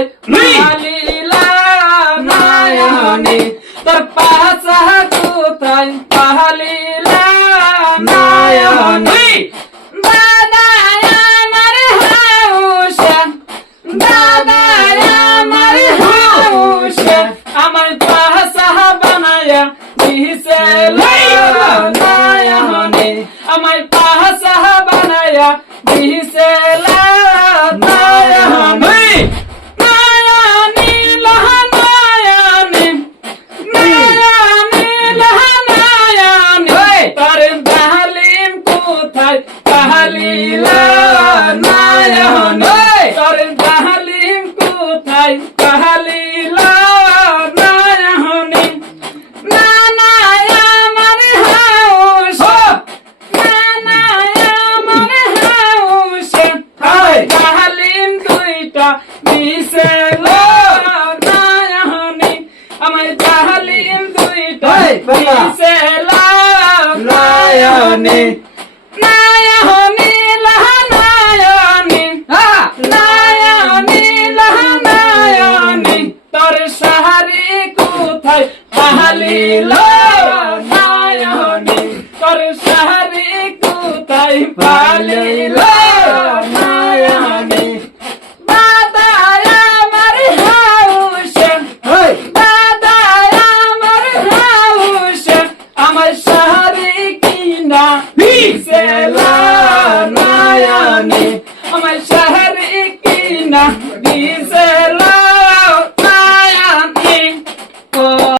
কোথায় পালিলা নয়নে তোর পাশা কোথায় পালিলা নয়নে দাদা আমার হাউসা দাদা আমার হাউসা আমার পাশা বানায়া দিছে নয়নে আমার পাশা বানায়া দিছে নয়নে নয়নে নয়নে নয়নে নয়নে তোর সাহারি কোথায় পালিল নয়নে তোর সাহারি কোথায় পালিল